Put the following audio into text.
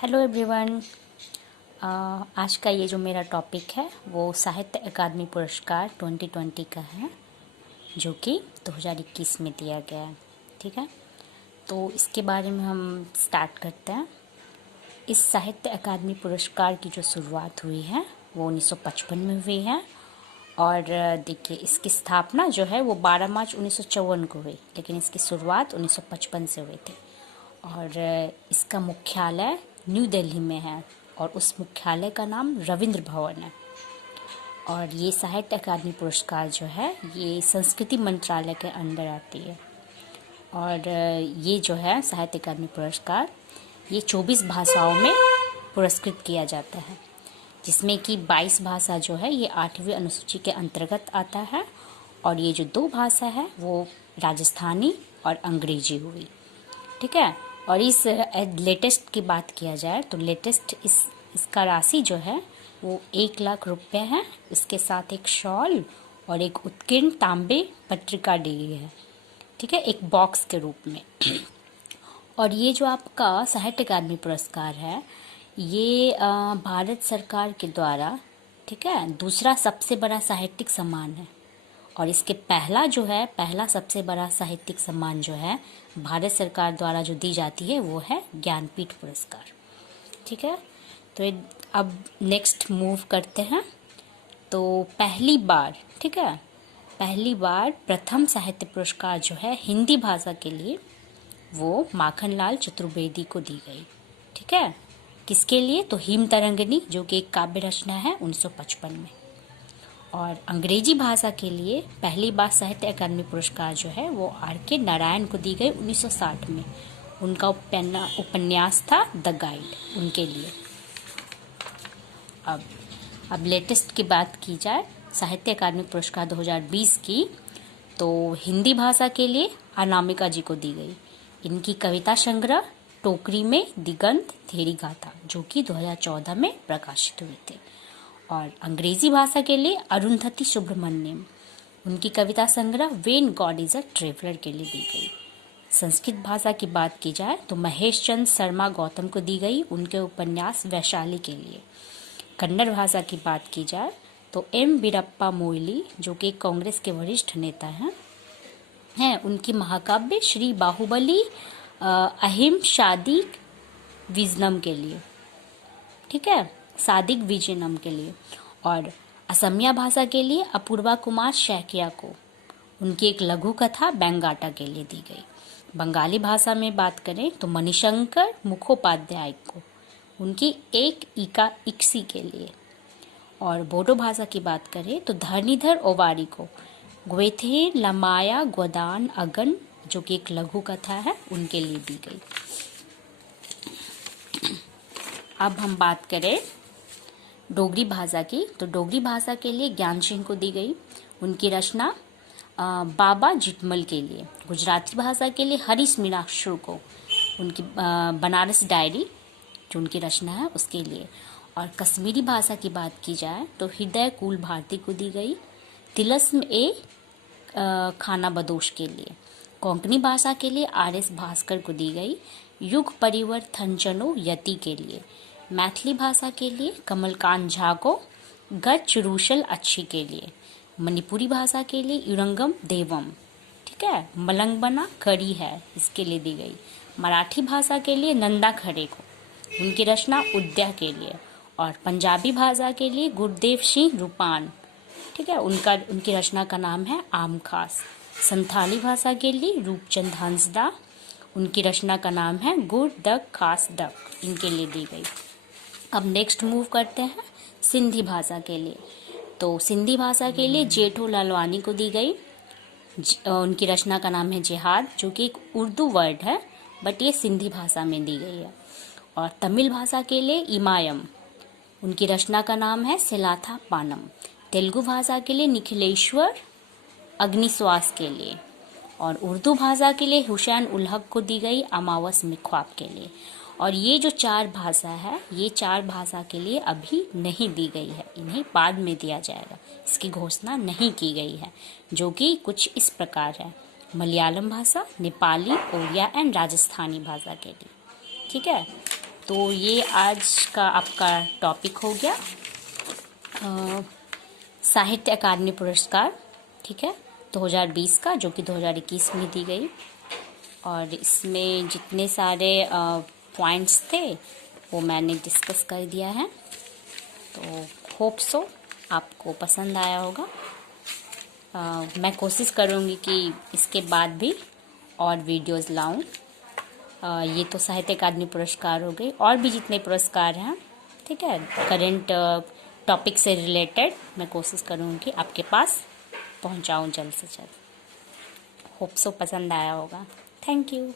Hello everyone. आज का ये जो मेरा टॉपिक है वो साहित्य अकादमी पुरस्कार 2020 का है, जो कि 2021 में दिया गया है। ठीक है, तो इसके बारे में हम स्टार्ट करते हैं। इस साहित्य अकादमी पुरस्कार की जो शुरुआत हुई है वो 1955 में हुई है। और देखिए, इसकी स्थापना जो है वो 12 मार्च 1954 को हुई, लेकिन इसकी शुरुआत 1955 से हुई थी। और इसका मुख्यालय न्यू दिल्ली में है और उस मुख्यालय का नाम रविंद्र भवन है। और ये साहित्य अकादमी पुरस्कार जो है ये संस्कृति मंत्रालय के अंडर आती है। और ये जो है साहित्य अकादमी पुरस्कार ये 24 भाषाओं में पुरस्कृत किया जाता है, जिसमें कि 22 भाषा जो है ये 8वीं अनुसूची के अंतर्गत आता है। और ये जो 2 भाषा है वो राजस्थानी और अंग्रेजी हुई। ठीक है, और इस लेटेस्ट की बात किया जाए तो लेटेस्ट इसका राशि जो है वो 1 लाख रुपए है। इसके साथ एक शॉल और एक उत्कीर्ण तांबे पत्रिका दी गई है। ठीक है, एक बॉक्स के रूप में। और ये जो आपका साहित्य अकादमी पुरस्कार है ये भारत सरकार के द्वारा, ठीक है, दूसरा सबसे बड़ा साहित्यिक सम्मान है। और इसके पहला सबसे बड़ा साहित्यिक सम्मान जो है भारत सरकार द्वारा जो दी जाती है वो है ज्ञानपीठ पुरस्कार। ठीक है, तो अब नेक्स्ट मूव करते हैं। तो पहली बार प्रथम साहित्य पुरस्कार जो है हिंदी भाषा के लिए वो माखनलाल चतुर्वेदी को दी गई। ठीक है, किसके लिए? तो हिम तरंगिणी, जो कि एक काव्य रचना है 1955 में। और अंग्रेजी भाषा के लिए पहली बार साहित्य अकादमी पुरस्कार जो है वो R.K. नारायण को दी गई 1960 में। उनका उपन्यास था द गाइड, उनके लिए। अब लेटेस्ट की बात की जाए साहित्य अकादमी पुरस्कार 2020 की, तो हिंदी भाषा के लिए अनामिका जी को दी गई। इनकी कविता संग्रह टोकरी में दिगंत थेरी गाथा, जो कि 2014 में प्रकाशित हुए थे। और अंग्रेजी भाषा के लिए अरुंधति सुब्रमण्यम, उनकी कविता संग्रह when God is a traveller के लिए दी गई। संस्कृत भाषा की बात की जाए तो महेश चंद्र शर्मा गौतम को दी गई, उनके उपन्यास वैशाली के लिए। कन्नड़ भाषा की बात की जाए तो एम वीरप्पा मोइली, जो कि कांग्रेस के वरिष्ठ नेता हैं, उनकी महाकाव्य श्री बाहुबली अहिम शादिक विजनम के लिए। ठीक है, सादिक विजयनम के लिए। और असमिया भाषा के लिए अपूर्वा कुमार शैकिया को उनकी एक लघु कथा बेंगाटा के लिए दी गई। बंगाली भाषा में बात करें तो मणिशंकर मुखोपाध्याय को उनकी एक इका इक्सी के लिए। और बोडो भाषा की बात करें तो धरणीधर ओवारी को ग्वेथे लमाया गोदान अगन, जो कि एक लघु कथा है, उनके लिए दी गई। अब हम बात करें डोगरी भाषा की, तो डोगरी भाषा के लिए ज्ञान सिंह को दी गई, उनकी रचना बाबा जितमल के लिए। गुजराती भाषा के लिए हरीश मीनाक्षर को उनकी बनारस डायरी, जो उनकी रचना है, उसके लिए। और कश्मीरी भाषा की बात की जाए तो हृदय कुल भारती को दी गई, तिलस्म ए खाना बदोश के लिए। कोंकणी भाषा के लिए R.S. भास्कर को दी गई, युग परिवर्तनचनो यति के लिए। मैथिली भाषा के लिए कमलकांत झा को गच रूशल अच्छी के लिए। मणिपुरी भाषा के लिए युरंगम देवम, ठीक है, मलंगबना करी है, इसके लिए दी गई। मराठी भाषा के लिए नंदा खड़े को उनकी रचना उद्या के लिए। और पंजाबी भाषा के लिए गुरदेव सिंह रूपान, ठीक है, उनकी रचना का नाम है आम खास। संथाली भाषा के लिए रूपचंद हंसदा, उनकी रचना का नाम है गुर दक खास दक, इनके लिए दी गई। अब नेक्स्ट मूव करते हैं सिंधी भाषा के लिए। तो सिंधी भाषा के लिए जेठो लालवानी को दी गई, उनकी रचना का नाम है जिहाद, जो कि एक उर्दू वर्ड है, बट ये सिंधी भाषा में दी गई है। और तमिल भाषा के लिए इमायम, उनकी रचना का नाम है सेलाथा पानम। तेलुगु भाषा के लिए निखिलेश्वर अग्निश्वास के लिए। और उर्दू भाषा के लिए हुसैन उल हक को दी गई अमावस में ख्वाब के लिए। और ये जो 4 भाषा है, ये 4 भाषा के लिए अभी नहीं दी गई है, इन्हें बाद में दिया जाएगा, इसकी घोषणा नहीं की गई है, जो कि कुछ इस प्रकार है: मलयालम भाषा, नेपाली, ओडिया एंड राजस्थानी भाषा के लिए। ठीक है, तो ये आज का आपका टॉपिक हो गया साहित्य अकादमी पुरस्कार, ठीक है, 2020 का, जो कि 2021 में दी गई। और इसमें जितने सारे पॉइंट्स थे वो मैंने डिस्कस कर दिया है। तो होप सो आपको पसंद आया होगा। मैं कोशिश करूँगी कि इसके बाद भी और वीडियोस लाऊं। ये तो साहित्य अकादमी पुरस्कार हो गए, और भी जितने पुरस्कार हैं, ठीक है, करंट टॉपिक से रिलेटेड मैं कोशिश करूँगी कि आपके पास पहुँचाऊँ जल्द से जल्द। होप सो पसंद आया होगा। Thank you.